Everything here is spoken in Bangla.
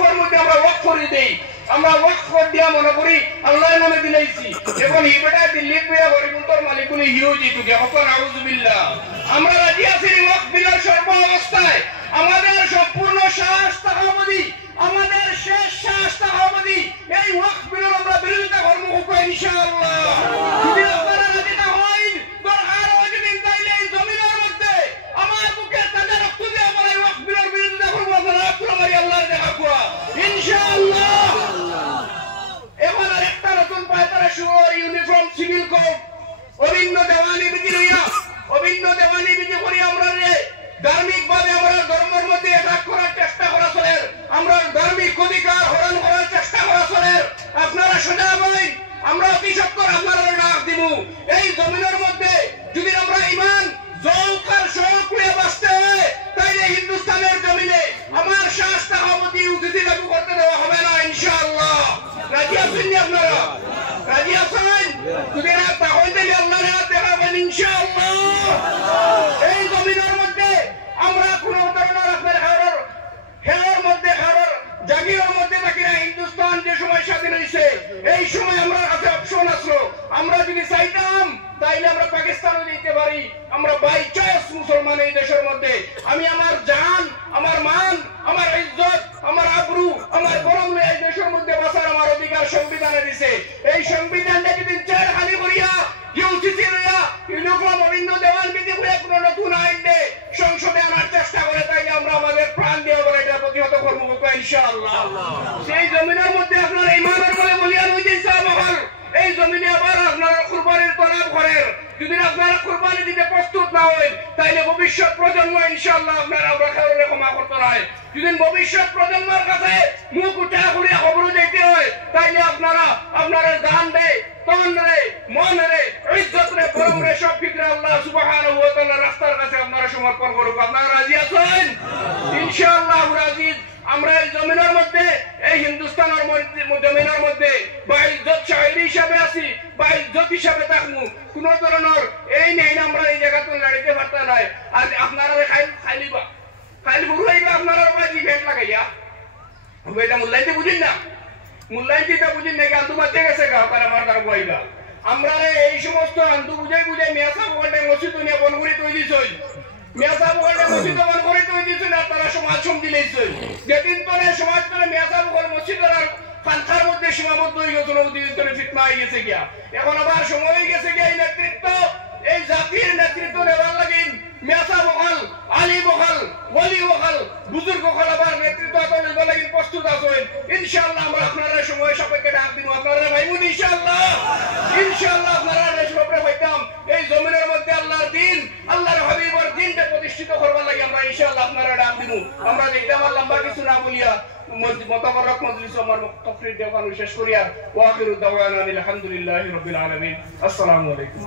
ওয়াকফের মধ্যে আমরা ওয়াকফ করে দেই, আমরা ওয়াকফ করে দিয়া মনে করি আল্লাহর নামে দিলাইছি। এখন এই বেটা দিল্লির বিয়া গরিবন্তর মালিকুনি হিউ জিতু কে হক নাউজুবিল্লাহ। আমরা রাজি আছি ওয়াকফ বিলের সর্ব অবস্থায় আমাদের সম্পূর্ণ সাহস তাহাবদি, আমাদের শেষ সাহস তাহাবদি এই ওয়াকফ বিলের আমরা বিরোধিতা করব ইনশাআল্লাহ। যদি আপনারা রাজি না হন দরকার হয় দিন তাইলে এই জমিনের মধ্যে আমার বুকে তাদের রক্ত দিয়ে আমরা এই ওয়াকফ বিলের বিরোধিতা করব। আপনারা আপনারা আল্লাহর দেখা কোয়া ইনশাআল্লাহ। এখন আরেকটা নতুন পায়তারা শুয়োর ইউনিফর্ম সিভিল কোড অভিন্ন দেওয়ানি বিধি লইয়া অভিন্ন দেওয়ানি বিধি করি আমরা রে ধার্মিক ভাবে আমরা ধর্মের মধ্যে অ্যাটাক করার চেষ্টা করা চলে, আমরা ধার্মিক অধিকার হরণ করার চেষ্টা করা চলে। আপনারা সজাগ হই, আমরা অতি সত্তর আপনারা ডাক দিব এই জমিনের মধ্যে যদি আমরা ইমান জৌকার শৌক নিয়ে বাঁচতে হয় তাইলে হিন্দুস্তানের জমিনে আমার শাস তাহাবতি উচিতি লাগু করতে দেওয়া হবে না ইনশাআল্লাহ। রাজি আছেন আপনারা? রাজি আছেন? যদি না তাহলে আল্লাহর হাত দেখাবেন ইনশাআল্লাহ। এই জমিনের মধ্যে আমরা কোন ধরনের আপনার হেওয়ার মধ্যে হেওয়ার জাগিরের মধ্যে থাকি না। হিন্দুস্তান যে সময় স্বাধীন হয়েছে এই সময় আমরা কাছে অপশন আসলো, আমরা যদি চাইতাম তাইলে আমরা পাকিস্তানও যেতে পারি। আমরা বাই চয়েস মুসলমান এই দেশের মধ্যে। আমি আমার জান, আমার মান, আমার ইজ্জত, আমার আবরু, আমার গরম এই দেশের মধ্যে বাঁচার আমার অধিকার সংবিধানে দিছে। এই সংবিধানটা যদি চেয়ারখানি করিয়া ইউসিসি লইয়া ইউনিফর্ম অভিন্ন দেওয়ান বিধি করে কোনো নতুন আইন দিয়ে সংসদে আনার চেষ্টা করে তাইলে আমরা আমাদের প্রাণ দিয়ে আমরা এটা প্রতিহত করবো ইনশাআল্লাহ। সেই জমিনের মধ্যে আপনারা ইমানের বলে বলিয়া রয়েছেন সাহাবাহাল এই জমিনে আবার আপনারা কুরবানির তলব করেন। যদি আপনারা কুরবানি দিতে প্রস্তুত না হন তাইলে ভবিষ্যৎ প্রজন্ম ইনশাআল্লাহ আপনারা আমরা কারণে ক্ষমা করতে হয়। যদি ভবিষ্যৎ প্রজন্মের কাছে মুখ উঠা করিয়া খবর দিতে হয় তাইলে আপনারা আপনারা জান দেয় তন রে মন রে ইজ্জত রে পরম রে সব ফিকরে আল্লাহ সুবহানাহু ওয়া তাআলার রাস্তার কাছে আপনারা সমর্পণ করুক। আপনারা রাজি আছেন? ইনশাআল্লাহ রাজি। আমরা এই জমিনের মধ্যে এই হিন্দুস্তানের জমিনের মধ্যে বা ইজ্জত শাহরি হিসাবে আছি বা ইজ্জত হিসাবে থাকবো। কোন ধরনের এই নেই আমরা এই জায়গাতে লড়াইতে পারতাম নাই। আর আপনারা খাইলিবা খাইলি বুড়াইবা আপনারা বাজি ভেট লাগাইয়া এটা মূল্যায়িত বুঝিন না, মূল্যায়িত বুঝিন নাকি আন্দু বাচ্চা গেছে গা তারা আমার তারা বইবা। আমরা এই সমস্ত আন্দু বুঝাই বুঝাই মেয়াসা বলতে মসজিদ নিয়ে বন করে তৈরি হই, মেয়াসা বলতে মসজিদ বন করে তৈরি হই না তারা সমাজ সমিতি লেগেছে। যেদিন পরে সমাজ করে মেয়াসা বল মসজিদের আর খানকার মধ্যে সীমাবদ্ধ হয়ে গেছিল ফিতনা হয়ে গেছে গিয়া। এখন আবার সময় হয়ে গেছে গিয়া এই নেতৃত্ব এই জাতির নেতৃত্ব নেওয়ার লাগে মেয়াসা বহাল আলী বহাল ওয়ালি বহাল বুজুর্গ বহাল আবার নেতৃত্ব নেওয়ার লাগে প্রস্তুত আছেন ইনশাআল্লাহ। আমরা আপনারা সময় সাপেক্ষে ডাক দিব, আপনারা ভাইবুন ইনশাআল্লাহ। ইনশাআল্লাহ আপনারা দেশবাপরে পাইতাম এই জমিনের মধ্যে আল্লাহর দিন আল্লাহর হাবিবের দিনকে প্রতিষ্ঠিত করবার লাগে আমরা ইনশাআল্লাহ আপনারা ডাক দিব। আমরা যেটা আমার লম্বা কিছু না বলিয়া মতাবরক মজলিস আমার তকরির দেওয়ান শেষ করিয়া ওয়া আখিরু দাওয়ানা আলহামদুলিল্লাহি রাব্বিল আলামিন। আসসালামু আলাইকুম।